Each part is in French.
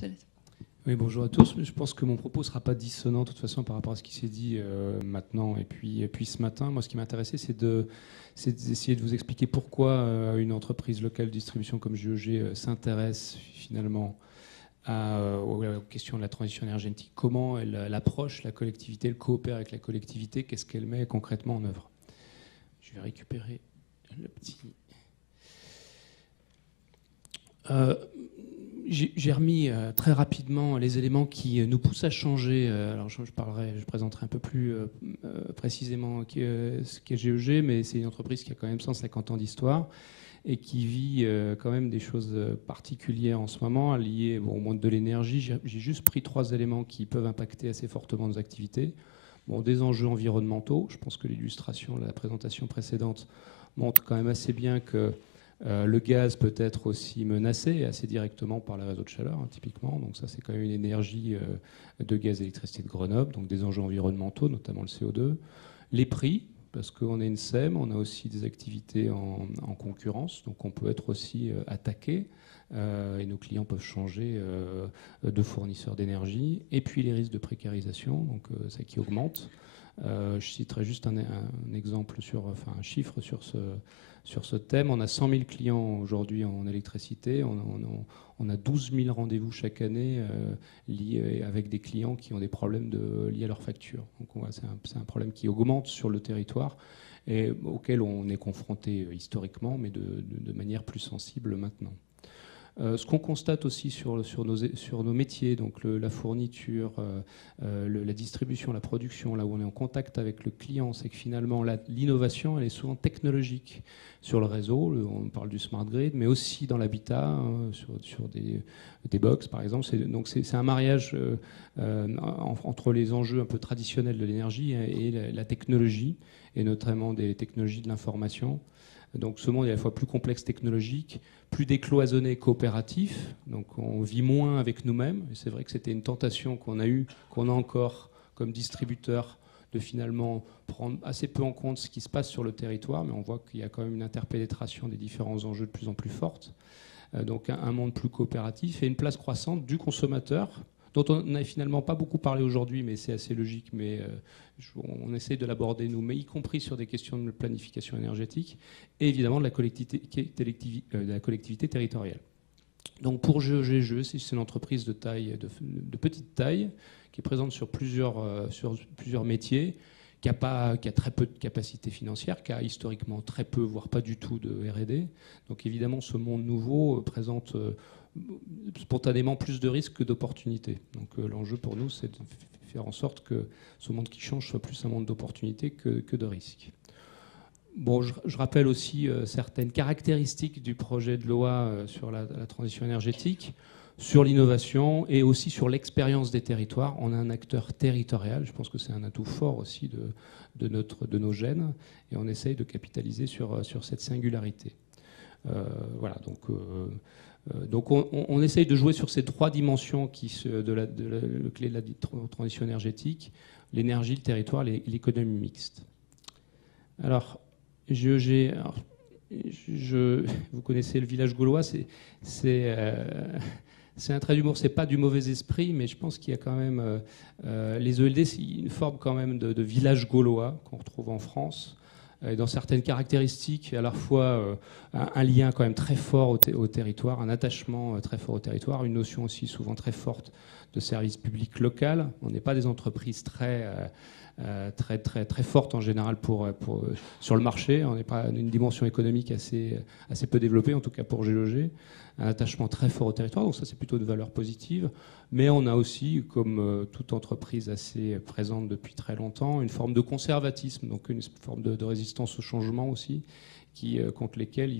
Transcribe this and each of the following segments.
te laisse. Oui, bonjour à tous. Je pense que mon propos ne sera pas dissonant de toute façon par rapport à ce qui s'est dit maintenant et puis ce matin. Moi, ce qui m'intéressait, c'est d'essayer de vous expliquer pourquoi une entreprise locale de distribution comme GEG s'intéresse finalement aux questions de la transition énergétique. Comment elle approche la collectivité, elle coopère avec la collectivité, qu'est-ce qu'elle met concrètement en œuvre. Je vais récupérer le petit... J'ai remis très rapidement les éléments qui nous poussent à changer. Alors je présenterai un peu plus précisément ce qu'est GEG, mais c'est une entreprise qui a quand même 150 ans d'histoire et qui vit quand même des choses particulières en ce moment, liées au monde de l'énergie. J'ai juste pris 3 éléments qui peuvent impacter assez fortement nos activités. Bon, des enjeux environnementaux. Je pense que l'illustration de la présentation précédente montre quand même assez bien que le gaz peut être aussi menacé assez directement par les réseaux de chaleur, typiquement. Donc ça, c'est quand même une énergie de gaz et électricité de Grenoble, donc des enjeux environnementaux, notamment le CO2. Les prix, parce qu'on est une SEM, on a aussi des activités en concurrence, donc on peut être aussi attaqué, et nos clients peuvent changer de fournisseur d'énergie. Et puis les risques de précarisation, donc ça qui augmente. Je citerai juste un exemple, un chiffre sur ce thème. On a 100 000 clients aujourd'hui en électricité. On a 12 000 rendez-vous chaque année liés avec des clients qui ont des problèmes liés à leur facture. Donc c'est un problème qui augmente sur le territoire et auquel on est confronté historiquement, mais de manière plus sensible maintenant. Ce qu'on constate aussi sur nos métiers, donc la fourniture, la distribution, la production, là où on est en contact avec le client, c'est que finalement l'innovation, elle est souvent technologique sur le réseau. On parle du smart grid, mais aussi dans l'habitat, sur des box par exemple. Donc c'est un mariage entre les enjeux un peu traditionnels de l'énergie et la technologie, et notamment des technologies de l'information. Donc ce monde est à la fois plus complexe technologique, plus décloisonné coopératif, donc on vit moins avec nous-mêmes. Et c'est vrai que c'était une tentation qu'on a encore comme distributeur, de finalement prendre assez peu en compte ce qui se passe sur le territoire, mais on voit qu'il y a quand même une interpénétration des différents enjeux de plus en plus forte. Donc un monde plus coopératif et une place croissante du consommateur, dont on n'a finalement pas beaucoup parlé aujourd'hui, mais c'est assez logique, mais on essaie de l'aborder nous, mais y compris sur des questions de planification énergétique, et évidemment de la collectivité territoriale. Donc pour GEG, c'est une entreprise de petite taille, qui est présente sur plusieurs métiers, qui a très peu de capacité financière, qui a historiquement très peu, voire pas du tout de R&D. Donc évidemment, ce monde nouveau présente spontanément plus de risques que d'opportunités. Donc l'enjeu pour nous, c'est de faire en sorte que ce monde qui change soit plus un monde d'opportunités que de risques. Bon, je rappelle aussi certaines caractéristiques du projet de loi sur la transition énergétique, sur l'innovation et aussi sur l'expérience des territoires. On a un acteur territorial, je pense que c'est un atout fort aussi de nos gènes, et on essaye de capitaliser sur cette singularité. Voilà, donc on essaye de jouer sur ces 3 dimensions le clé de la transition énergétique: l'énergie, le territoire, l'économie mixte. Alors, GEG, vous connaissez le village gaulois, c'est un trait d'humour, c'est pas du mauvais esprit, mais je pense qu'il y a quand même les ELD, c'est une forme quand même de village gaulois qu'on retrouve en France, dans certaines caractéristiques, à la fois un lien quand même très fort au territoire, un attachement très fort au territoire, une notion aussi souvent très forte de service public local. On n'est pas des entreprises très fortes en général sur le marché. On n'est pas une dimension économique assez peu développée, en tout cas pour GEG. Un attachement très fort au territoire, donc ça c'est plutôt de valeur positive. Mais on a aussi, comme toute entreprise assez présente depuis très longtemps, une forme de conservatisme, donc une forme de résistance au changement aussi, contre lesquels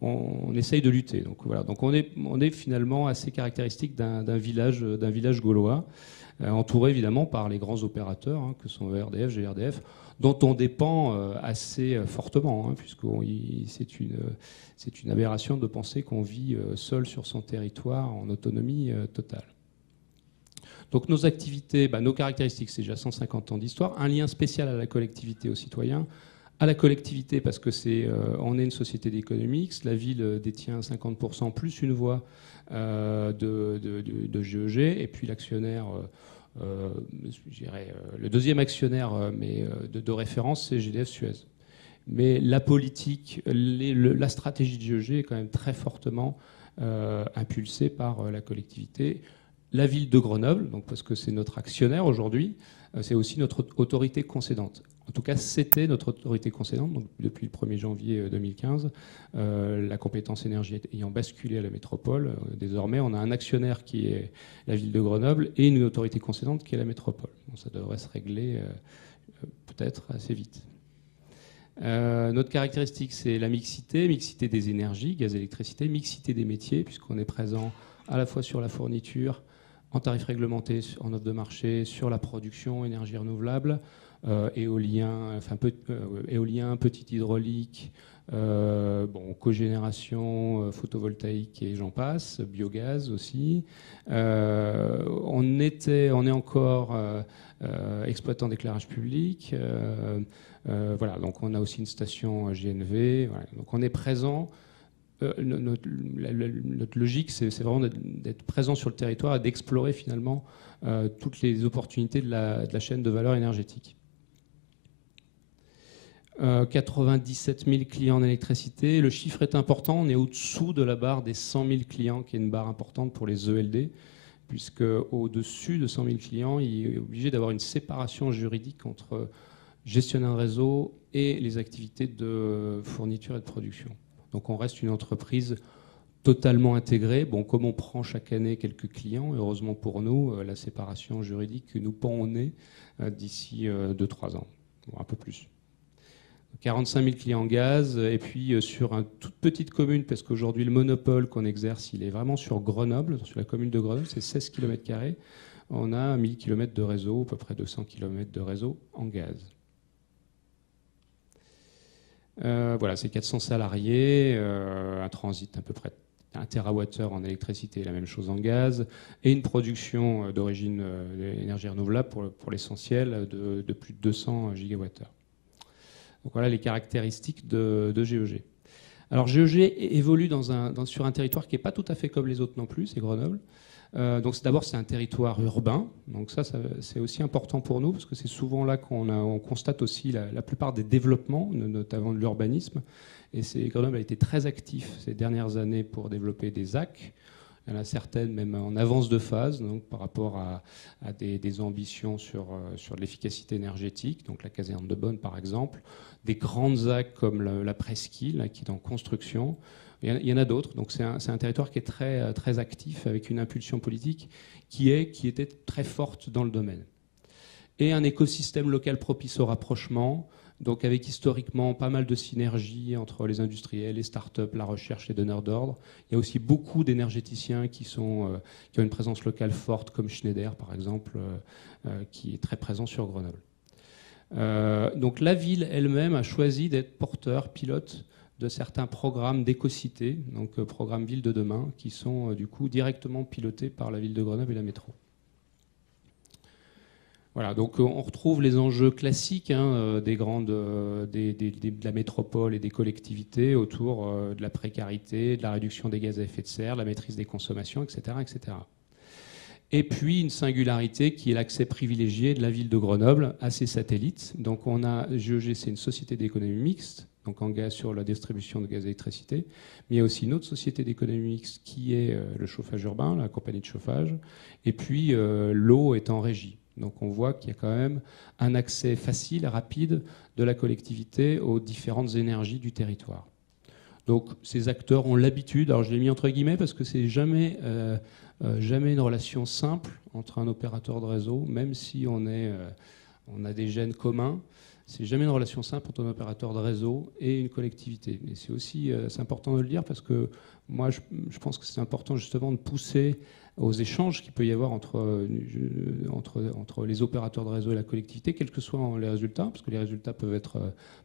on essaye de lutter. Donc voilà, donc on est finalement assez caractéristique d'un village gaulois, entouré évidemment par les grands opérateurs, que sont ERDF, GRDF, dont on dépend assez fortement, puisque c'est une aberration de penser qu'on vit seul sur son territoire en autonomie totale. Donc nos activités, nos caractéristiques, c'est déjà 150 ans d'histoire, un lien spécial à la collectivité, aux citoyens, à la collectivité parce que on est une société d'économie mixte, la ville détient 50% plus une voix de GEG, et puis l'actionnaire, je dirais, le deuxième actionnaire mais de référence, c'est GDF Suez. Mais la politique, la stratégie de GEG est quand même très fortement impulsée par la collectivité. La ville de Grenoble, donc parce que c'est notre actionnaire aujourd'hui, c'est aussi notre autorité concédante. En tout cas, c'était notre autorité concédante, donc depuis le 1er janvier 2015, la compétence énergie ayant basculé à la métropole. Désormais, on a un actionnaire qui est la ville de Grenoble et une autorité concédante qui est la métropole. Donc ça devrait se régler peut-être assez vite. Notre caractéristique, c'est la mixité des énergies, gaz, électricité, mixité des métiers, puisqu'on est présent à la fois sur la fourniture, en tarif réglementé, en offre de marché, sur la production, énergie renouvelable, éolien, petite hydraulique, cogénération, photovoltaïque et j'en passe, biogaz aussi. On est encore exploitant d'éclairage public. Voilà, donc on a aussi une station GNV. Voilà, donc on est présent. Notre logique, c'est vraiment d'être présent sur le territoire et d'explorer finalement toutes les opportunités de la chaîne de valeur énergétique. 97 000 clients en électricité. Le chiffre est important. On est au-dessous de la barre des 100 000 clients, qui est une barre importante pour les ELD, puisque au-dessus de 100 000 clients, il est obligé d'avoir une séparation juridique entre gestionnaire de réseau et les activités de fourniture et de production. Donc on reste une entreprise totalement intégrée. Bon, comme on prend chaque année quelques clients, heureusement pour nous, la séparation juridique nous pend au nez d'ici 2-3 ans, un peu plus. 45 000 clients en gaz, et puis sur une toute petite commune, parce qu'aujourd'hui le monopole qu'on exerce, il est vraiment sur Grenoble, sur la commune de Grenoble, c'est 16 km². On a 1000 km de réseau, à peu près 200 km de réseau en gaz. Voilà, c'est 400 salariés, un transit à peu près 1 TWh en électricité, la même chose en gaz, et une production d'origine d'énergie renouvelable pour l'essentiel de plus de 200 GWh. Donc voilà les caractéristiques de GEG. Alors GEG évolue sur un territoire qui n'est pas tout à fait comme les autres non plus, c'est Grenoble. Donc d'abord c'est un territoire urbain, donc ça c'est aussi important pour nous parce que c'est souvent là qu'on constate aussi la plupart des développements, notamment de l'urbanisme. Et Grenoble a été très actif ces dernières années pour développer des ZAC. Il y en a certaines même en avance de phase, donc par rapport à des ambitions sur l'efficacité énergétique, donc la caserne de Bonne par exemple, des grandes ZAC comme la Presqu'île qui est en construction. Il y en a d'autres, donc c'est un territoire qui est très, très actif avec une impulsion politique qui était très forte dans le domaine. Et un écosystème local propice au rapprochement, donc avec historiquement pas mal de synergies entre les industriels, les startups, la recherche, les donneurs d'ordre. Il y a aussi beaucoup d'énergéticiens qui ont une présence locale forte, comme Schneider par exemple, qui est très présent sur Grenoble. Donc la ville elle-même a choisi d'être porteur, pilote de certains programmes d'écocité, donc programmes Ville de demain, qui sont du coup directement pilotés par la ville de Grenoble et la métro. Voilà, donc on retrouve les enjeux classiques de la métropole et des collectivités autour de la précarité, de la réduction des gaz à effet de serre, la maîtrise des consommations, etc., etc. Et puis une singularité qui est l'accès privilégié de la ville de Grenoble à ses satellites. Donc on a GEG, c'est une société d'économie mixte, donc en gaz sur la distribution de gaz et d'électricité. Mais il y a aussi une autre société d'économie mixte qui est le chauffage urbain, la compagnie de chauffage. Et puis l'eau est en régie. Donc on voit qu'il y a quand même un accès facile et rapide de la collectivité aux différentes énergies du territoire. Donc ces acteurs ont l'habitude, alors je l'ai mis entre guillemets parce que c'est jamais une relation simple entre un opérateur de réseau, même si on a des gènes communs. C'est jamais une relation simple entre un opérateur de réseau et une collectivité. Mais c'est aussi c'est important de le dire parce que moi, je pense que c'est important justement de pousser aux échanges qu'il peut y avoir entre les opérateurs de réseau et la collectivité, quels que soient les résultats, parce que les résultats peuvent être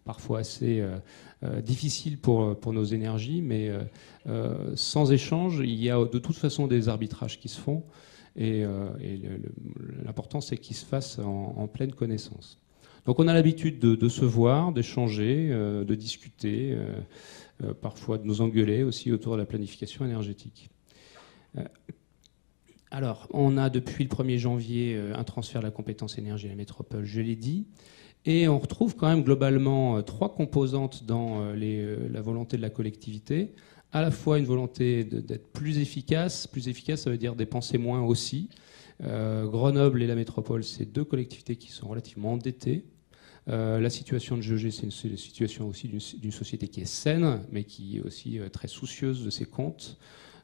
parfois assez difficiles pour nos énergies, mais sans échange, il y a de toute façon des arbitrages qui se font, et l'important c'est qu'ils se fassent en pleine connaissance. Donc on a l'habitude de se voir, d'échanger, de discuter, parfois de nous engueuler aussi autour de la planification énergétique. Alors, on a depuis le 1er janvier un transfert de la compétence énergie à la métropole, je l'ai dit. Et on retrouve quand même globalement 3 composantes dans la volonté de la collectivité. À la fois une volonté d'être plus efficace. Plus efficace, ça veut dire dépenser moins aussi. Grenoble et la métropole, c'est 2 collectivités qui sont relativement endettées. La situation de GEG, c'est une situation aussi d'une société qui est saine, mais qui est aussi très soucieuse de ses comptes.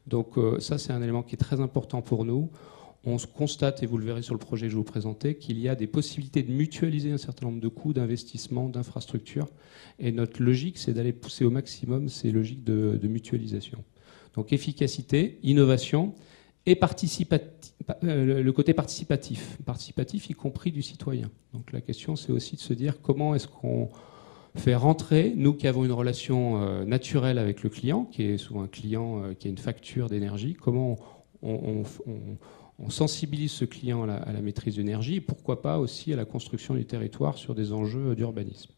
Donc ça, c'est un élément qui est très important pour nous. On se constate, et vous le verrez sur le projet que je vais vous présenter, qu'il y a des possibilités de mutualiser un certain nombre de coûts d'investissement, d'infrastructures. Et notre logique, c'est d'aller pousser au maximum ces logiques de mutualisation. Donc efficacité, innovation et le côté participatif. Participatif, y compris du citoyen. Donc la question, c'est aussi de se dire comment est-ce qu'on fait rentrer, nous qui avons une relation naturelle avec le client, qui est souvent un client qui a une facture d'énergie, comment on sensibilise ce client à la maîtrise d'énergie et pourquoi pas aussi à la construction du territoire sur des enjeux d'urbanisme.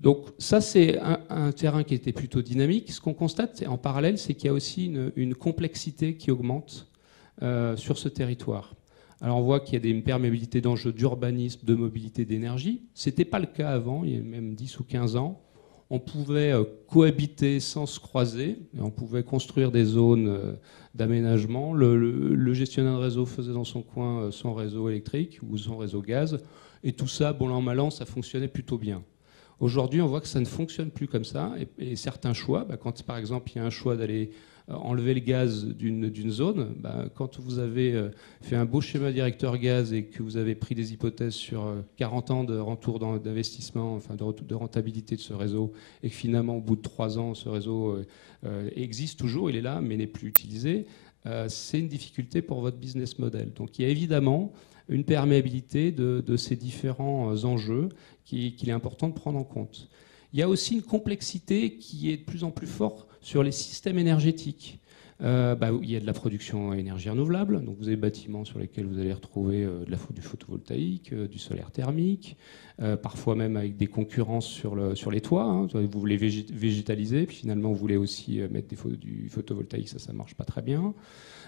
Donc ça, c'est un terrain qui était plutôt dynamique. Ce qu'on constate en parallèle, c'est qu'il y a aussi une complexité qui augmente sur ce territoire. Alors on voit qu'il y a une perméabilité d'enjeux d'urbanisme, de mobilité, d'énergie. Ce n'était pas le cas avant, il y a même 10 ou 15 ans. On pouvait cohabiter sans se croiser, on pouvait construire des zones d'aménagement. Le gestionnaire de réseau faisait dans son coin son réseau électrique ou son réseau gaz, et tout ça, bon an, mal an, ça fonctionnait plutôt bien. Aujourd'hui, on voit que ça ne fonctionne plus comme ça, et certains choix, quand par exemple il y a un choix d'aller enlever le gaz d'une zone, quand vous avez fait un beau schéma directeur gaz et que vous avez pris des hypothèses sur 40 ans de retour d'investissement, enfin de rentabilité de ce réseau, et que finalement au bout de 3 ans ce réseau existe toujours, il est là mais n'est plus utilisé, c'est une difficulté pour votre business model. Donc il y a évidemment une perméabilité de ces différents enjeux qu'il est important de prendre en compte. Il y a aussi une complexité qui est de plus en plus forte sur les systèmes énergétiques. Il y a de la production énergie renouvelable, donc vous avez des bâtiments sur lesquels vous allez retrouver du photovoltaïque, du solaire thermique, parfois même avec des concurrences sur les toits. Hein. Vous voulez végétaliser, puis finalement vous voulez aussi mettre du photovoltaïque, ça ne marche pas très bien.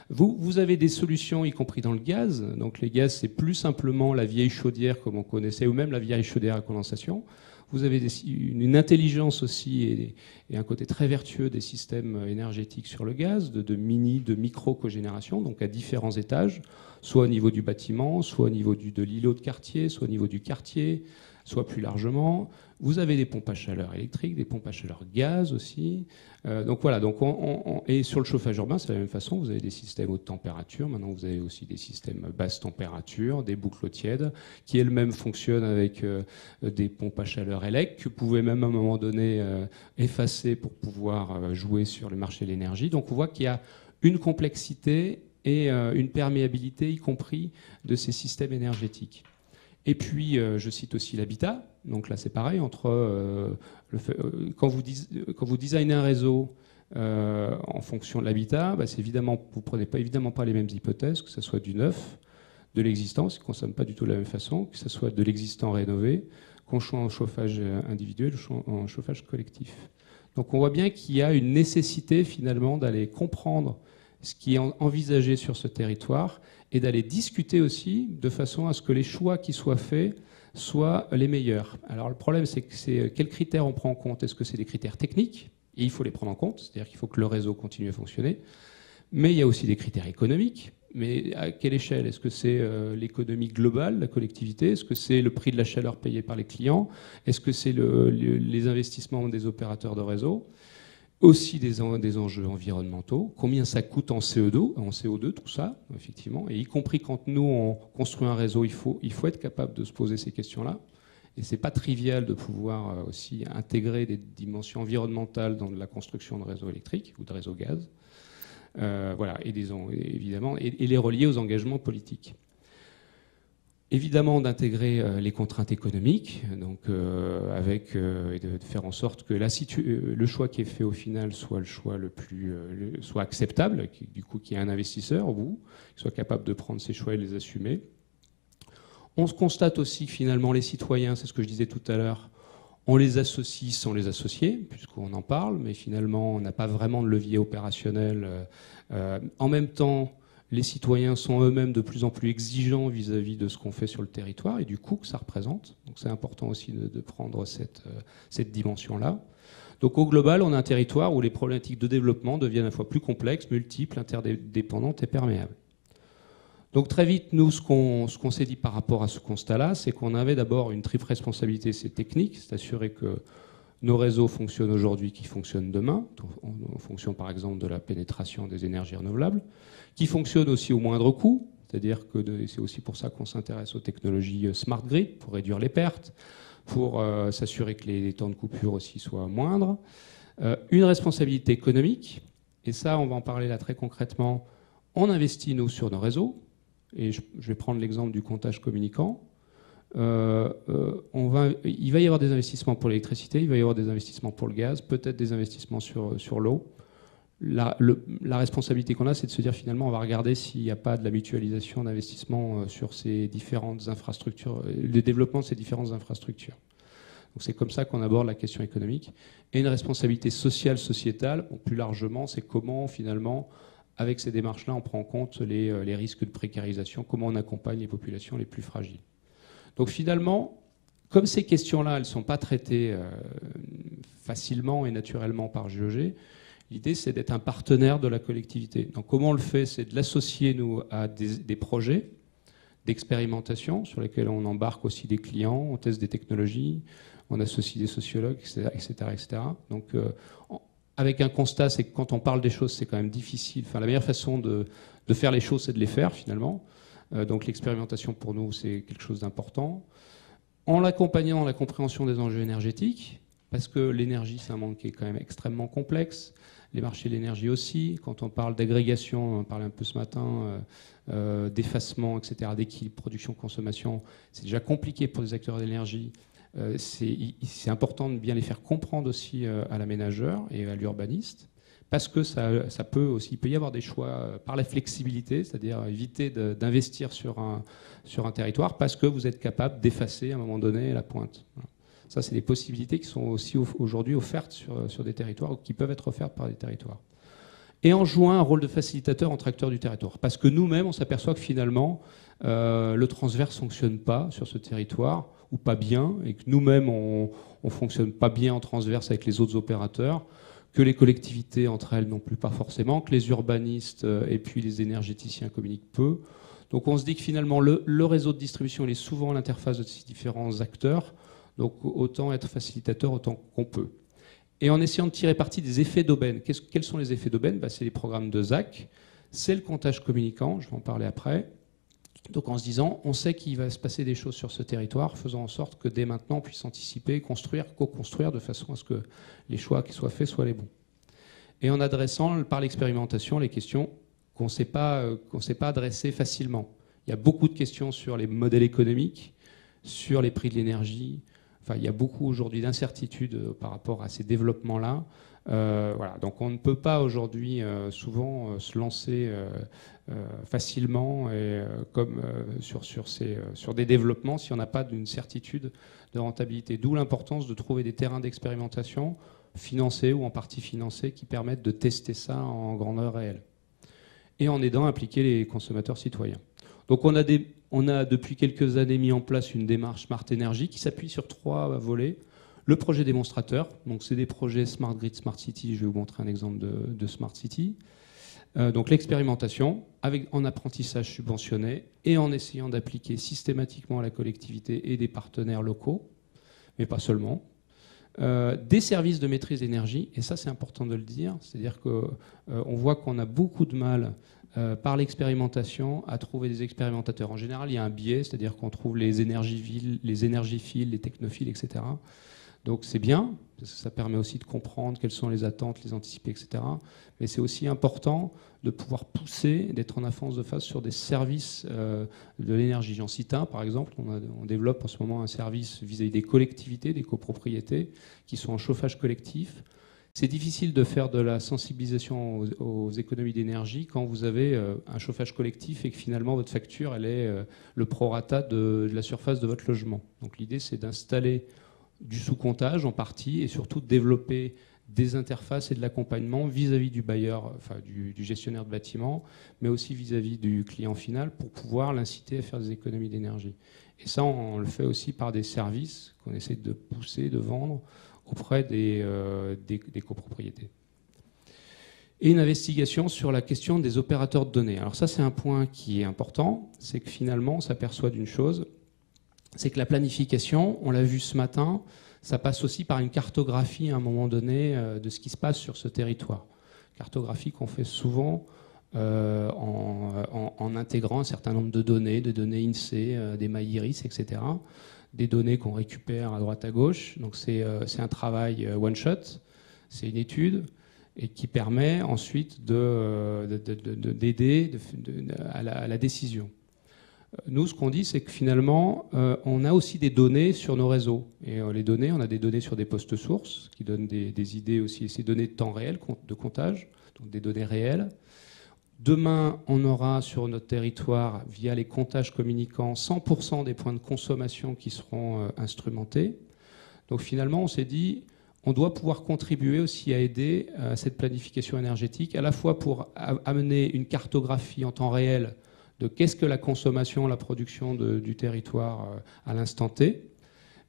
Vous avez des solutions, y compris dans le gaz. Donc les gaz, c'est plus simplement la vieille chaudière comme on connaissait, ou même la vieille chaudière à condensation. Vous avez une intelligence aussi et un côté très vertueux des systèmes énergétiques sur le gaz, de micro-cogénération, donc à différents étages, soit au niveau du bâtiment, soit au niveau de l'îlot de quartier, soit au niveau du quartier, soit plus largement. Vous avez des pompes à chaleur électriques, des pompes à chaleur gaz aussi. Donc voilà, et sur le chauffage urbain, c'est de la même façon. Vous avez des systèmes haute température. Maintenant, vous avez aussi des systèmes basse température, des boucles tièdes, qui elles-mêmes fonctionnent avec des pompes à chaleur élec, que vous pouvez même à un moment donné effacer pour pouvoir jouer sur le marché de l'énergie. Donc on voit qu'il y a une complexité et une perméabilité, y compris de ces systèmes énergétiques. Et puis, je cite aussi l'habitat. Donc là, c'est pareil. Quand vous designez un réseau en fonction de l'habitat, vous ne prenez évidemment pas les mêmes hypothèses, que ce soit du neuf, de l'existant, qui ne consomme pas du tout de la même façon, que ce soit de l'existant rénové, qu'on soit en chauffage individuel ou en chauffage collectif. Donc on voit bien qu'il y a une nécessité finalement d'aller comprendre ce qui est envisagé sur ce territoire et d'aller discuter aussi de façon à ce que les choix qui soient faits soient les meilleurs. Alors le problème, c'est quels critères on prend en compte. Est-ce que c'est des critères techniques? Et il faut les prendre en compte, c'est-à-dire qu'il faut que le réseau continue à fonctionner. Mais il y a aussi des critères économiques. Mais à quelle échelle? Est-ce que c'est l'économie globale, la collectivité? Est-ce que c'est le prix de la chaleur payé par les clients? Est-ce que c'est les investissements des opérateurs de réseau? Aussi des enjeux environnementaux, combien ça coûte en CO2, tout ça, effectivement, et y compris quand nous, on construit un réseau, il faut être capable de se poser ces questions-là, et c'est pas trivial de pouvoir aussi intégrer des dimensions environnementales dans la construction de réseaux électriques ou de réseaux gaz, voilà, évidemment, et les relier aux engagements politiques. Évidemment d'intégrer les contraintes économiques, donc et de faire en sorte que le choix qui est fait au final soit le choix soit acceptable, du coup qu'il y ait un investisseur au bout, qui soit capable de prendre ses choix et de les assumer. On se constate aussi que finalement les citoyens, c'est ce que je disais tout à l'heure, On les associe sans les associer, puisqu'on en parle, mais finalement, on n'a pas vraiment de levier opérationnel. En même temps, les citoyens sont eux-mêmes de plus en plus exigeants vis-à-vis de ce qu'on fait sur le territoire et du coût que ça représente. Donc c'est important aussi de prendre cette dimension-là. Donc au global, on a un territoire où les problématiques de développement deviennent à la fois plus complexes, multiples, interdépendantes et perméables. Donc très vite, nous, ce qu'on s'est dit par rapport à ce constat-là, c'est qu'on avait d'abord une triple responsabilité, c'est technique, c'est d'assurer que nos réseaux fonctionnent aujourd'hui, qui fonctionnent demain, en fonction par exemple de la pénétration des énergies renouvelables, qui fonctionnent aussi au moindre coût, c'est-à-dire que c'est aussi pour ça qu'on s'intéresse aux technologies smart grid, pour réduire les pertes, pour s'assurer que les temps de coupure aussi soient moindres. Une responsabilité économique, et ça on va en parler là très concrètement, on investit nous sur nos réseaux, et je vais prendre l'exemple du comptage communicant. Il va y avoir des investissements pour l'électricité, il va y avoir des investissements pour le gaz, peut-être des investissements sur l'eau. La responsabilité qu'on a, c'est de se dire finalement, on va regarder s'il n'y a pas de la mutualisation d'investissement sur ces différentes infrastructures, le développement de ces différentes infrastructures. Donc c'est comme ça qu'on aborde la question économique. Et une responsabilité sociale, sociétale, bon, plus largement, c'est comment finalement, avec ces démarches-là, on prend en compte les risques de précarisation, comment on accompagne les populations les plus fragiles. Donc finalement, comme ces questions-là, elles ne sont pas traitées facilement et naturellement par GEG, l'idée c'est d'être un partenaire de la collectivité. Donc comment on le fait? C'est de l'associer, nous, à des projets d'expérimentation sur lesquels on embarque aussi des clients, on teste des technologies, on associe des sociologues, etc. etc. Donc avec un constat, c'est que quand on parle des choses, c'est quand même difficile. Enfin, la meilleure façon de faire les choses, c'est de les faire finalement. Donc l'expérimentation pour nous, c'est quelque chose d'important. En l'accompagnant dans la compréhension des enjeux énergétiques, parce que l'énergie, c'est un monde qui est quand même extrêmement complexe, les marchés de l'énergie aussi. Quand on parle d'agrégation, on en parlait un peu ce matin, d'effacement, etc., d'équilibre production-consommation, c'est déjà compliqué pour les acteurs de l'énergie. C'est important de bien les faire comprendre aussi à l'aménageur et à l'urbaniste, parce que ça peut aussi, il peut y avoir des choix par la flexibilité, c'est-à-dire éviter d'investir sur un territoire parce que vous êtes capable d'effacer à un moment donné la pointe. Voilà. Ça, c'est des possibilités qui sont aussi aujourd'hui offertes sur des territoires ou qui peuvent être offertes par des territoires. Et en jouant un rôle de facilitateur entre acteurs du territoire. Parce que nous-mêmes, on s'aperçoit que finalement, le transverse ne fonctionne pas sur ce territoire, ou pas bien, et que nous-mêmes, on ne fonctionne pas bien en transverse avec les autres opérateurs, que les collectivités entre elles non plus pas forcément, que les urbanistes et puis les énergéticiens communiquent peu. Donc on se dit que finalement, le réseau de distribution, il est souvent à l'interface de ces différents acteurs, donc autant être facilitateur autant qu'on peut. Et en essayant de tirer parti des effets d'aubaine. Quels sont les effets d'aubaine? C'est les programmes de ZAC, c'est le comptage communicant, je vais en parler après. Donc en se disant, on sait qu'il va se passer des choses sur ce territoire, faisons en sorte que dès maintenant on puisse anticiper, construire, co-construire, de façon à ce que les choix qui soient faits soient les bons. Et en adressant par l'expérimentation les questions qu'on ne sait pas adresser facilement. Il y a beaucoup de questions sur les modèles économiques, sur les prix de l'énergie. Enfin, il y a beaucoup aujourd'hui d'incertitudes par rapport à ces développements-là. Voilà. Donc on ne peut pas aujourd'hui souvent se lancer facilement et, sur des développements si on n'a pas d'une certitude de rentabilité. D'où l'importance de trouver des terrains d'expérimentation financés ou en partie financés qui permettent de tester ça en grandeur réelle. Et en aidant à impliquer les consommateurs citoyens. Donc on a depuis quelques années mis en place une démarche Smart Energy qui s'appuie sur 3 volets. Le projet démonstrateur, donc c'est des projets Smart Grid, Smart City, je vais vous montrer un exemple de Smart City. Donc l'expérimentation en apprentissage subventionné et en essayant d'appliquer systématiquement à la collectivité et des partenaires locaux, mais pas seulement. Des services de maîtrise d'énergie, et ça c'est important de le dire, c'est-à-dire qu'on voit qu'on a beaucoup de mal par l'expérimentation à trouver des expérimentateurs. En général, il y a un biais, c'est-à-dire qu'on trouve les énergiephiles, les technophiles, etc. Donc c'est bien, parce que ça permet aussi de comprendre quelles sont les attentes, les anticiper, etc. Mais c'est aussi important de pouvoir pousser, d'être en avance de phase sur des services de l'énergie. J'en cite un, par exemple, on développe en ce moment un service vis-à-vis des collectivités, des copropriétés, qui sont en chauffage collectif. C'est difficile de faire de la sensibilisation aux économies d'énergie quand vous avez un chauffage collectif et que finalement votre facture, elle est le prorata de la surface de votre logement. Donc l'idée, c'est d'installer du sous-comptage en partie, et surtout développer des interfaces et de l'accompagnement vis-à-vis du bailleur, enfin du gestionnaire de bâtiment, mais aussi vis-à-vis du client final pour pouvoir l'inciter à faire des économies d'énergie. Et ça, on le fait aussi par des services qu'on essaie de pousser, de vendre auprès des copropriétés. Et une investigation sur la question des opérateurs de données. Alors ça, c'est un point qui est important, c'est que finalement, on s'aperçoit d'une chose, c'est que la planification, on l'a vu ce matin, ça passe aussi par une cartographie à un moment donné de ce qui se passe sur ce territoire. Cartographie qu'on fait souvent en intégrant un certain nombre de données INSEE, des MyIRIS, etc. Des données qu'on récupère à droite à gauche. Donc c'est un travail one-shot, c'est une étude, et qui permet ensuite d'aider à la décision. Nous, ce qu'on dit, c'est que finalement, on a aussi des données sur nos réseaux. Et les données, on a des données sur des postes sources, qui donnent des idées aussi, et ces données de temps réel, de comptage, donc des données réelles. Demain, on aura sur notre territoire, via les comptages communicants, 100% des points de consommation qui seront instrumentés. Donc finalement, on s'est dit, on doit pouvoir contribuer aussi à aider à cette planification énergétique, à la fois pour amener une cartographie en temps réel de qu'est-ce que la consommation, la production du territoire à l'instant T,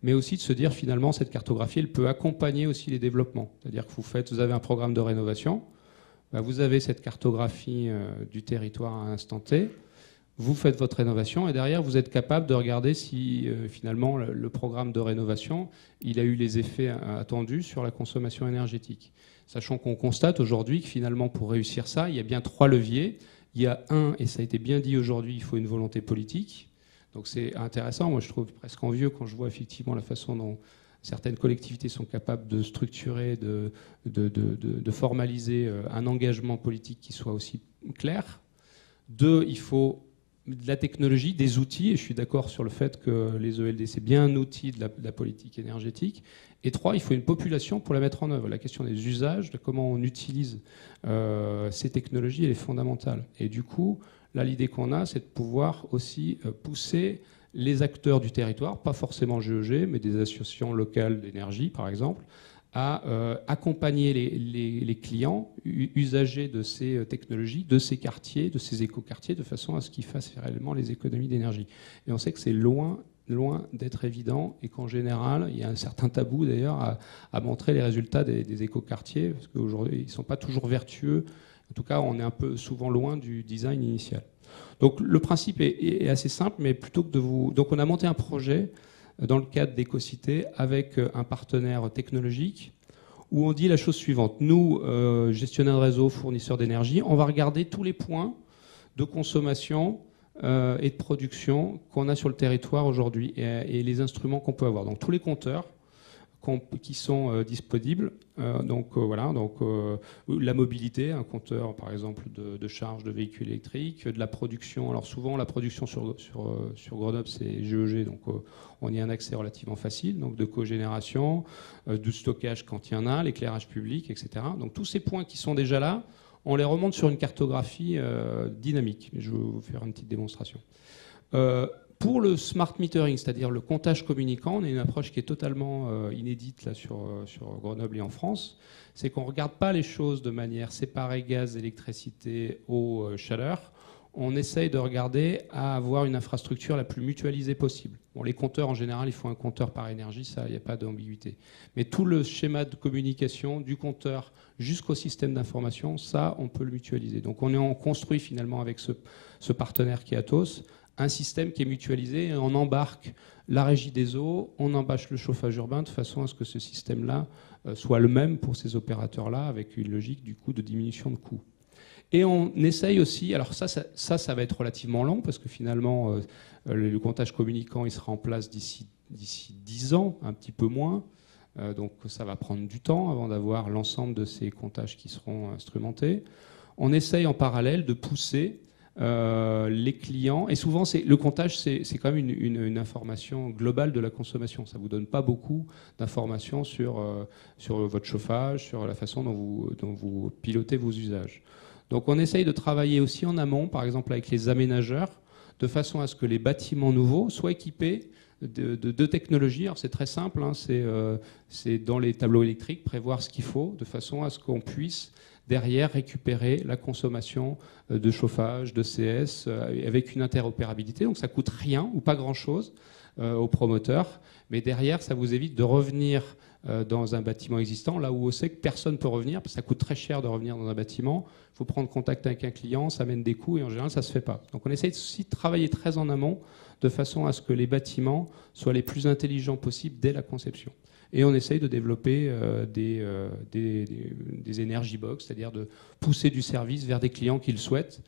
mais aussi de se dire finalement cette cartographie, elle peut accompagner aussi les développements. C'est-à-dire que vous avez un programme de rénovation, vous avez cette cartographie du territoire à l'instant T, vous faites votre rénovation et derrière vous êtes capable de regarder si finalement le programme de rénovation il a eu les effets attendus sur la consommation énergétique. Sachant qu'on constate aujourd'hui que finalement pour réussir ça, il y a bien 3 leviers. Il y a et ça a été bien dit aujourd'hui, il faut une volonté politique. Donc c'est intéressant, moi je trouve presque envieux quand je vois effectivement la façon dont certaines collectivités sont capables de structurer, de formaliser un engagement politique qui soit aussi clair. 2, il faut de la technologie, des outils, et je suis d'accord sur le fait que les ELD, c'est bien un outil de la politique énergétique. Et 3, il faut une population pour la mettre en œuvre. La question des usages, de comment on utilise ces technologies, elle est fondamentale. Et du coup, là, l'idée qu'on a, c'est de pouvoir aussi pousser les acteurs du territoire, pas forcément GEG, mais des associations locales d'énergie, par exemple, à accompagner les clients usagers de ces technologies, de ces quartiers, de ces écoquartiers, de façon à ce qu'ils fassent réellement les économies d'énergie. Et on sait que c'est loin d'être évident et qu'en général, il y a un certain tabou d'ailleurs à montrer les résultats des écoquartiers, parce qu'aujourd'hui, ils ne sont pas toujours vertueux. En tout cas, on est un peu souvent loin du design initial. Donc le principe est assez simple, mais plutôt que de vous... Donc on a monté un projet dans le cadre d'Écocité avec un partenaire technologique où on dit la chose suivante. Nous, gestionnaires de réseau, fournisseurs d'énergie, on va regarder tous les points de consommation et de production qu'on a sur le territoire aujourd'hui et les instruments qu'on peut avoir. Donc tous les compteurs qui sont disponibles. Voilà, la mobilité, un compteur par exemple de charge de véhicules électriques, de la production. Alors souvent la production sur Grenoble c'est GEG, donc on y a un accès relativement facile, donc de cogénération, du stockage quand il y en a, l'éclairage public, etc. Donc tous ces points qui sont déjà là, on les remonte sur une cartographie dynamique. Je vais vous faire une petite démonstration. Pour le smart metering, c'est-à-dire le comptage communicant, on a une approche qui est totalement inédite là, sur Grenoble et en France. C'est qu'on ne regarde pas les choses de manière séparée, gaz, électricité, eau, chaleur. On essaye de regarder à avoir une infrastructure la plus mutualisée possible. Bon, les compteurs, en général, il faut un compteur par énergie, ça, il n'y a pas d'ambiguïté. Mais tout le schéma de communication du compteur jusqu'au système d'information, ça, on peut le mutualiser. Donc on construit finalement avec ce partenaire qui est Atos, un système qui est mutualisé, et on embarque la régie des eaux, on embarque le chauffage urbain de façon à ce que ce système-là soit le même pour ces opérateurs-là, avec une logique du coup de diminution de coûts. Et on essaye aussi, alors ça va être relativement long, parce que finalement, le comptage communicant, il sera en place d'ici 10 ans, un petit peu moins. Donc ça va prendre du temps avant d'avoir l'ensemble de ces comptages qui seront instrumentés. On essaye en parallèle de pousser les clients, et souvent le comptage c'est quand même une information globale de la consommation, ça ne vous donne pas beaucoup d'informations sur votre chauffage, sur la façon dont vous pilotez vos usages. Donc on essaye de travailler aussi en amont, par exemple avec les aménageurs, de façon à ce que les bâtiments nouveaux soient équipés de technologies. Alors c'est très simple, hein, c'est dans les tableaux électriques prévoir ce qu'il faut de façon à ce qu'on puisse derrière récupérer la consommation de chauffage, de CS, avec une interopérabilité. Donc ça coûte rien ou pas grand-chose aux promoteurs, mais derrière ça vous évite de revenir dans un bâtiment existant, là où on sait que personne ne peut revenir, parce que ça coûte très cher de revenir dans un bâtiment. Il faut prendre contact avec un client, ça mène des coûts, et en général, ça ne se fait pas. Donc on essaye aussi de travailler très en amont, de façon à ce que les bâtiments soient les plus intelligents possibles dès la conception. Et on essaye de développer des energy box, c'est-à-dire de pousser du service vers des clients qui le souhaitent,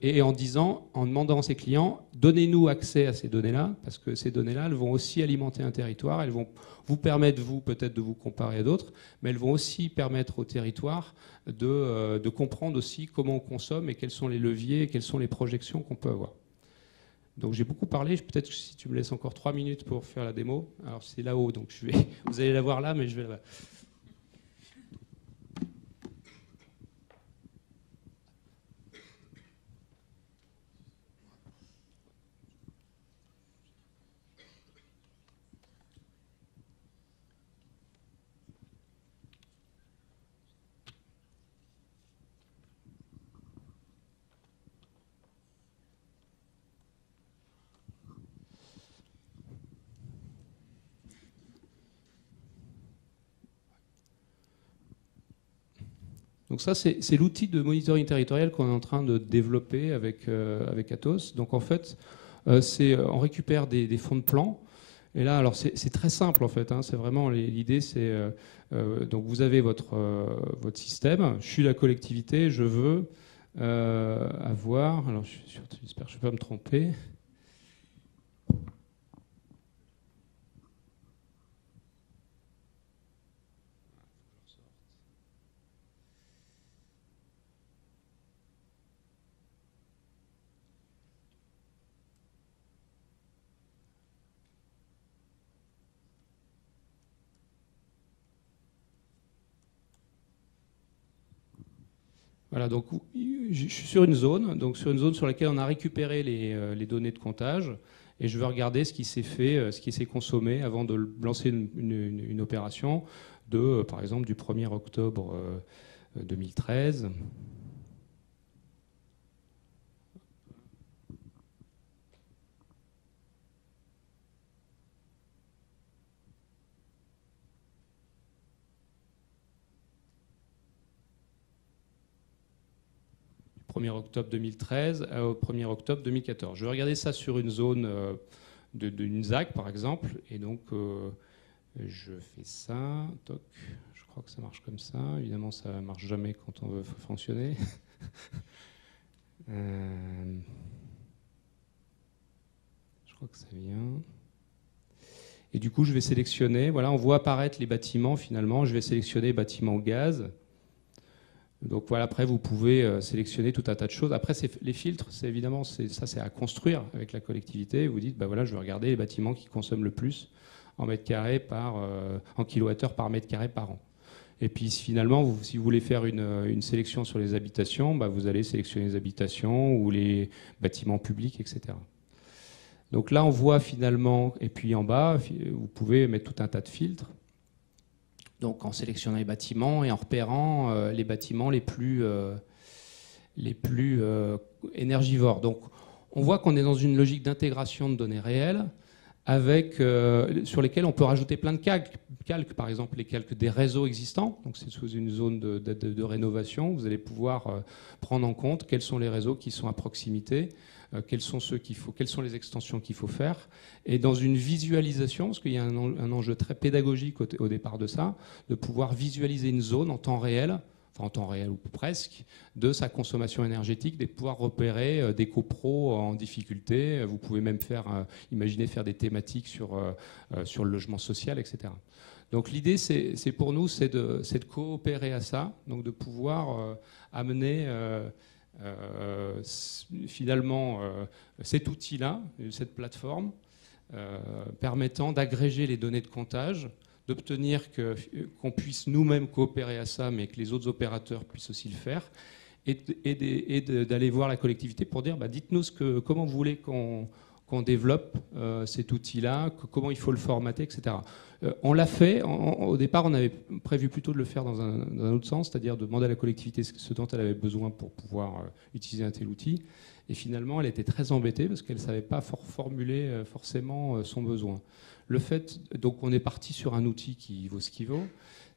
et en demandant à ces clients, donnez-nous accès à ces données-là, parce que ces données-là, elles vont aussi alimenter un territoire, elles vont vous permettre, vous, peut-être de vous comparer à d'autres, mais elles vont aussi permettre au territoire de comprendre aussi comment on consomme et quels sont les leviers et quelles sont les projections qu'on peut avoir. Donc j'ai beaucoup parlé, peut-être que si tu me laisses encore 3 minutes pour faire la démo, alors c'est là-haut, donc vous allez la voir là, mais je vais là-bas. Donc ça, c'est l'outil de monitoring territorial qu'on est en train de développer avec Atos. Donc en fait, on récupère des fonds de plan. Et là, alors c'est très simple en fait. Hein, c'est vraiment l'idée, c'est donc vous avez votre système. Je suis la collectivité, je veux avoir. Alors j'espère que je ne vais pas me tromper. Voilà, donc je suis sur une zone, sur laquelle on a récupéré les données de comptage, et je veux regarder ce qui s'est fait, ce qui s'est consommé avant de lancer une opération par exemple, du 1er octobre 2013. 1er octobre 2013 au 1er octobre 2014. Je vais regarder ça sur une zone d'une ZAC, par exemple, et donc je fais ça, toc, je crois que ça marche comme ça. Évidemment, ça ne marche jamais quand on veut fonctionner. Je crois que ça vient. Et du coup, je vais sélectionner, voilà, on voit apparaître les bâtiments finalement. Je vais sélectionner bâtiment gaz. Donc voilà, après vous pouvez sélectionner tout un tas de choses. Après les filtres, c'est évidemment ça, c'est à construire avec la collectivité. Vous dites, bah voilà, je vais regarder les bâtiments qui consomment le plus en mètres carrés en kilowattheures par mètre carré par an. Et puis finalement, si vous voulez faire une sélection sur les habitations, bah, vous allez sélectionner les habitations ou les bâtiments publics, etc. Donc là, on voit finalement, et puis en bas, vous pouvez mettre tout un tas de filtres. Donc en sélectionnant les bâtiments et en repérant les bâtiments les plus énergivores. Donc on voit qu'on est dans une logique d'intégration de données réelles sur lesquelles on peut rajouter plein de calques, par exemple les calques des réseaux existants. Donc c'est sous une zone de rénovation. Vous allez pouvoir prendre en compte quels sont les réseaux qui sont à proximité, quels sont quelles sont les extensions qu'il faut faire. Et dans une visualisation, parce qu'il y a un enjeu très pédagogique au départ de ça, de pouvoir visualiser une zone en temps réel, enfin en temps réel ou presque, de sa consommation énergétique, de pouvoir repérer des copros en difficulté. Vous pouvez même imaginer faire des thématiques sur le logement social, etc. Donc l'idée, c'est pour nous, c'est de coopérer à ça, donc de pouvoir amener finalement cet outil-là, cette plateforme, permettant d'agréger les données de comptage, d'obtenir qu'on puisse nous-mêmes coopérer à ça, mais que les autres opérateurs puissent aussi le faire, et d'aller voir la collectivité pour dire, bah, dites-nous comment vous voulez qu'on qu'on développe cet outil-là, comment il faut le formater, etc. On l'a fait. Au départ, on avait prévu plutôt de le faire dans un autre sens, c'est-à-dire de demander à la collectivité ce dont elle avait besoin pour pouvoir utiliser un tel outil. Et finalement, elle était très embêtée parce qu'elle ne savait pas formuler forcément son besoin. Le fait, donc on est parti sur un outil qui vaut ce qu'il vaut.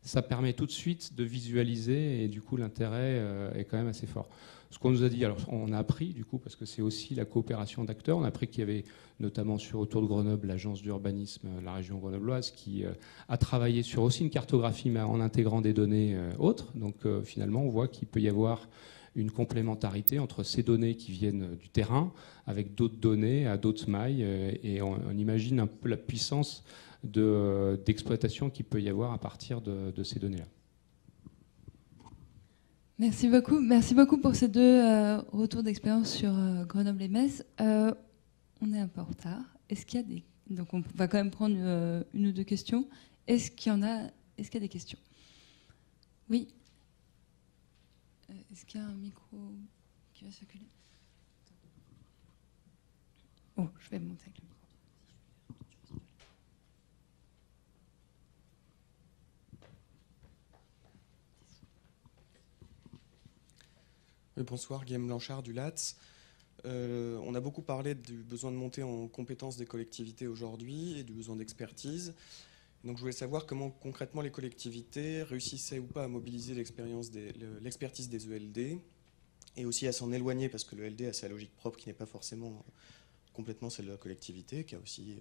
Ça permet tout de suite de visualiser et du coup l'intérêt est quand même assez fort. Ce qu'on nous a dit, alors on a appris du coup, parce que c'est aussi la coopération d'acteurs, on a appris qu'il y avait notamment autour de Grenoble l'agence d'urbanisme, la région grenobloise, qui a travaillé sur aussi une cartographie mais en intégrant des données autres. Donc finalement on voit qu'il peut y avoir une complémentarité entre ces données qui viennent du terrain avec d'autres données à d'autres mailles et on imagine un peu la puissance d'exploitation qu'il peut y avoir à partir de ces données-là. Merci beaucoup pour ces deux retours d'expérience sur Grenoble et Metz. On est un peu en retard. Est-ce qu'il y a des... Donc on va quand même prendre une ou deux questions. Est-ce qu'il y a des questions? Oui. Est-ce qu'il y a un micro qui va circuler? Oh, je vais monter avec le micro. Bonsoir, Guillaume Blanchard du LATS. On a beaucoup parlé du besoin de monter en compétences des collectivités aujourd'hui et du besoin d'expertise. Donc je voulais savoir comment concrètement les collectivités réussissaient ou pas à mobiliser l'expertise des ELD et aussi à s'en éloigner parce que le ELD a sa logique propre qui n'est pas forcément complètement celle de la collectivité, qui a aussi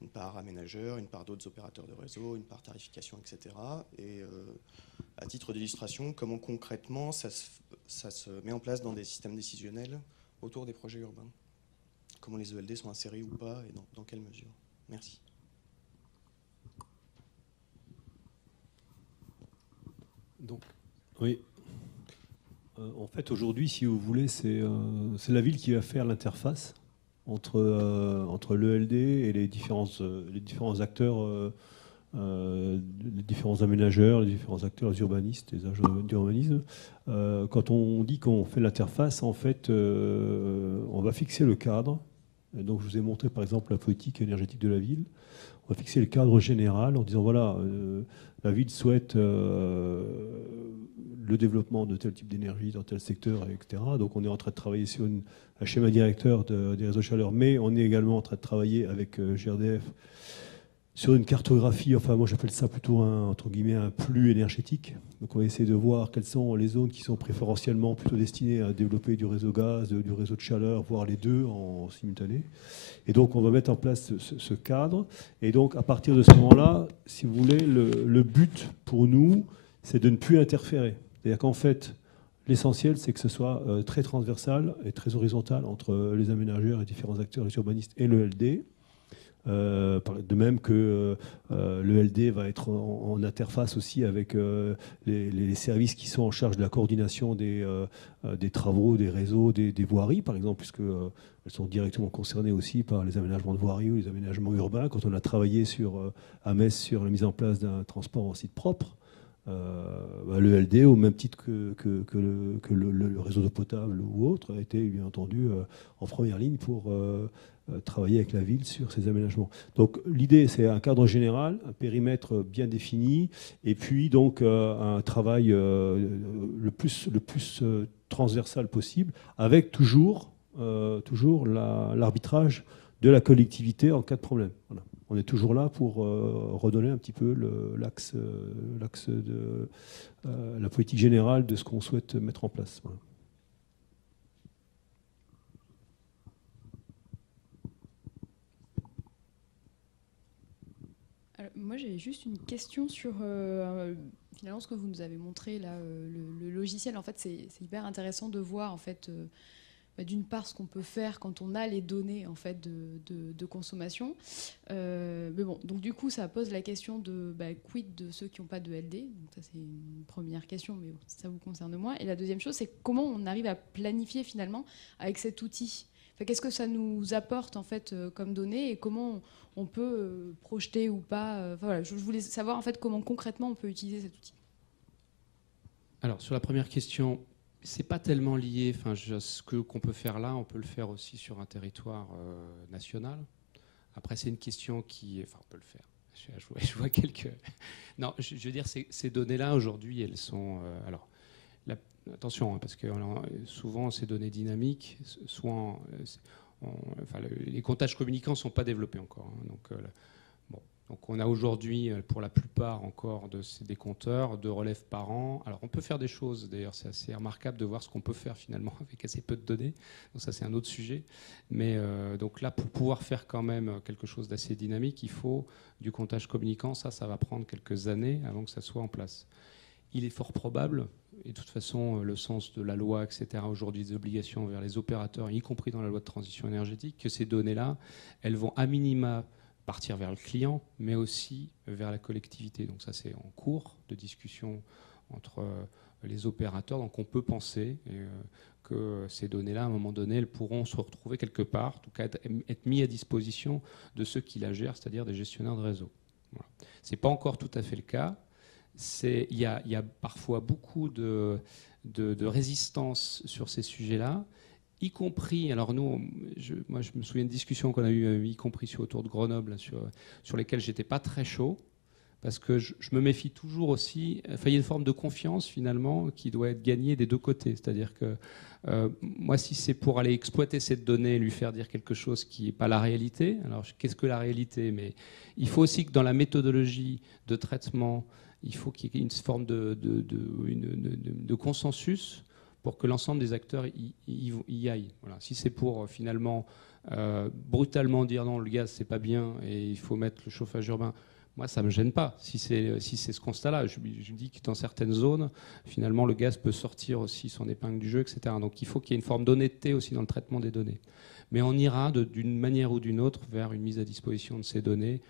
une part aménageur, une part d'autres opérateurs de réseau, une part tarification, etc. Et à titre d'illustration, comment concrètement ça se met en place dans des systèmes décisionnels autour des projets urbains? Comment les ELD sont insérés ou pas et dans quelle mesure? Merci. Donc, oui. En fait, aujourd'hui, si vous voulez, c'est la ville qui va faire l'interface entre l'ELD et les différents acteurs, les différents aménageurs, les différents acteurs, les urbanistes, les agents d'urbanisme. Quand on dit qu'on fait l'interface, en fait, on va fixer le cadre. Et donc, je vous ai montré, par exemple, la politique énergétique de la ville. On va fixer le cadre général en disant, voilà, la ville souhaite le développement de tel type d'énergie dans tel secteur, etc. Donc on est en train de travailler sur un schéma directeur des réseaux de chaleur, mais on est également en train de travailler avec GRDF sur une cartographie, enfin moi j'appelle ça plutôt entre guillemets un flux énergétique. Donc on va essayer de voir quelles sont les zones qui sont préférentiellement plutôt destinées à développer du réseau gaz, du réseau de chaleur, voire les deux en simultané. Et donc on va mettre en place ce cadre. Et donc à partir de ce moment-là, si vous voulez, le but pour nous, c'est de ne plus interférer. C'est-à-dire qu'en fait, l'essentiel, c'est que ce soit très transversal et très horizontal entre les aménageurs, les différents acteurs, les urbanistes et le LD. De même que le LD va être en interface aussi avec les services qui sont en charge de la coordination des travaux, des réseaux, des voiries, par exemple, puisqu'elles sont directement concernées aussi par les aménagements de voiries ou les aménagements urbains. Quand on a travaillé à Metz sur la mise en place d'un transport en site propre, le LD, au même titre que le réseau d'eau potable ou autre, a été bien entendu en première ligne pour travailler avec la ville sur ces aménagements. Donc l'idée, c'est un cadre général, un périmètre bien défini, et puis donc un travail le plus transversal possible, avec toujours l'arbitrage de la collectivité en cas de problème. Voilà. On est toujours là pour redonner un petit peu l'axe de la politique générale de ce qu'on souhaite mettre en place. Voilà. Alors, moi, j'avais juste une question sur finalement ce que vous nous avez montré là, le logiciel. En fait, c'est hyper intéressant de voir en fait. D'une part, ce qu'on peut faire quand on a les données en fait, de consommation. Mais bon, donc du coup, ça pose la question de quid de ceux qui n'ont pas de LD. Donc ça, c'est une première question, mais bon, ça vous concerne moins. Et la deuxième chose, c'est comment on arrive à planifier finalement avec cet outil. Enfin, qu'est-ce que ça nous apporte en fait comme données et comment on peut projeter ou pas. Voilà, je voulais savoir en fait comment concrètement on peut utiliser cet outil. Alors sur la première question, c'est pas tellement lié. Enfin, ce qu'on peut faire là, on peut le faire aussi sur un territoire national. Après, c'est une question qui... Enfin, on peut le faire. Je vois quelques... Non, je veux dire, ces données-là, aujourd'hui, elles sont... alors, attention, hein, parce que souvent, ces données dynamiques, soit... enfin, les comptages communicants ne sont pas développés encore. Hein, donc, bon. Donc on a aujourd'hui, pour la plupart encore, des compteurs de relève par an. Alors on peut faire des choses, d'ailleurs c'est assez remarquable de voir ce qu'on peut faire finalement avec assez peu de données. Donc ça c'est un autre sujet. Mais donc là, pour pouvoir faire quand même quelque chose d'assez dynamique, il faut du comptage communicant. Ça va prendre quelques années avant que ça soit en place. Il est fort probable, et de toute façon le sens de la loi, etc., aujourd'hui des obligations vers les opérateurs, y compris dans la loi de transition énergétique, que ces données-là, elles vont à minima partir vers le client, mais aussi vers la collectivité. Donc ça, c'est en cours de discussion entre les opérateurs. Donc on peut penser que ces données-là, à un moment donné, elles pourront se retrouver quelque part, en tout cas être mises à disposition de ceux qui la gèrent, c'est-à-dire des gestionnaires de réseau. Voilà. Ce n'est pas encore tout à fait le cas. Il y a parfois beaucoup de résistance sur ces sujets-là, y compris, alors nous, moi je me souviens de discussions qu'on a eues, y compris autour de Grenoble, sur lesquelles j'étais pas très chaud, parce que je me méfie toujours aussi, enfin, il y a une forme de confiance finalement qui doit être gagnée des deux côtés, c'est-à-dire que moi si c'est pour aller exploiter cette donnée et lui faire dire quelque chose qui n'est pas la réalité, alors qu'est-ce que la réalité? Mais il faut aussi que dans la méthodologie de traitement, il faut qu'il y ait une forme de consensus pour que l'ensemble des acteurs y aillent. Voilà. Si c'est pour finalement brutalement dire non, le gaz c'est pas bien et il faut mettre le chauffage urbain, moi ça me gêne pas. Si c'est ce constat-là, je dis que dans certaines zones, finalement le gaz peut sortir aussi son épingle du jeu, etc. Donc il faut qu'il y ait une forme d'honnêteté aussi dans le traitement des données. Mais on ira d'une manière ou d'une autre vers une mise à disposition de ces données.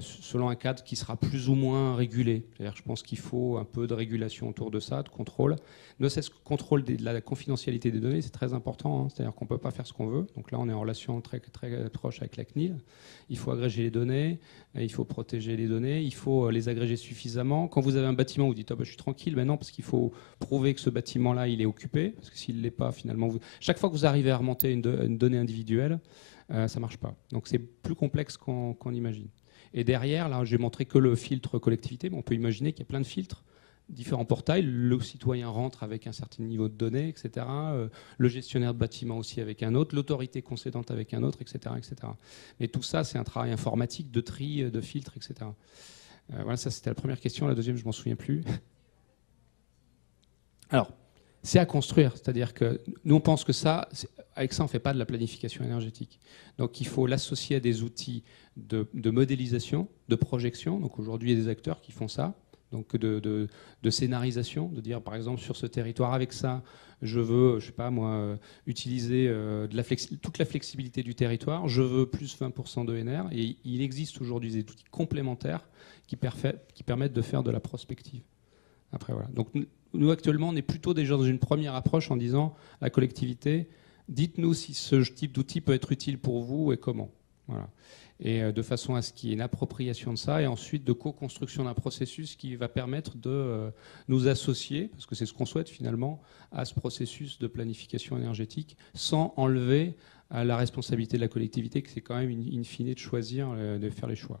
Selon un cadre qui sera plus ou moins régulé. C'est-à-dire, je pense qu'il faut un peu de régulation autour de ça, de contrôle. Ne serait-ce que contrôle de la confidentialité des données, c'est très important. Hein. C'est-à-dire qu'on ne peut pas faire ce qu'on veut. Donc là, on est en relation très, très proche avec la CNIL. Il faut agréger les données, il faut protéger les données, il faut les agréger suffisamment. Quand vous avez un bâtiment, vous dites oh, bah, je suis tranquille. Ben non, parce qu'il faut prouver que ce bâtiment-là, il est occupé. Parce que s'il ne l'est pas, finalement, chaque fois que vous arrivez à remonter une donnée individuelle, ça ne marche pas. Donc c'est plus complexe qu'on imagine. Et derrière, là, j'ai montré que le filtre collectivité, mais on peut imaginer qu'il y a plein de filtres, différents portails. Le citoyen rentre avec un certain niveau de données, etc. Le gestionnaire de bâtiment aussi avec un autre, l'autorité concédante avec un autre, etc., etc. Mais tout ça, c'est un travail informatique de tri, de filtre, etc. Voilà, ça c'était la première question. La deuxième, je m'en souviens plus. Alors, c'est à construire, c'est-à-dire que nous on pense que avec ça on ne fait pas de la planification énergétique. Donc il faut l'associer à des outils de modélisation, de projection. Donc aujourd'hui il y a des acteurs qui font ça, donc de scénarisation, de dire par exemple sur ce territoire avec ça, je veux, je sais pas moi, utiliser toute la flexibilité du territoire, je veux plus 20% d'ENR, et il existe aujourd'hui des outils complémentaires qui permettent de faire de la prospective. Après voilà. Donc nous actuellement on est plutôt déjà dans une première approche en disant à la collectivité, dites-nous si ce type d'outil peut être utile pour vous et comment. Voilà. Et de façon à ce qu'il y ait une appropriation de ça et ensuite de co-construction d'un processus qui va permettre de nous associer, parce que c'est ce qu'on souhaite finalement, à ce processus de planification énergétique sans enlever à la responsabilité de la collectivité, que c'est quand même in fine de choisir, de faire les choix.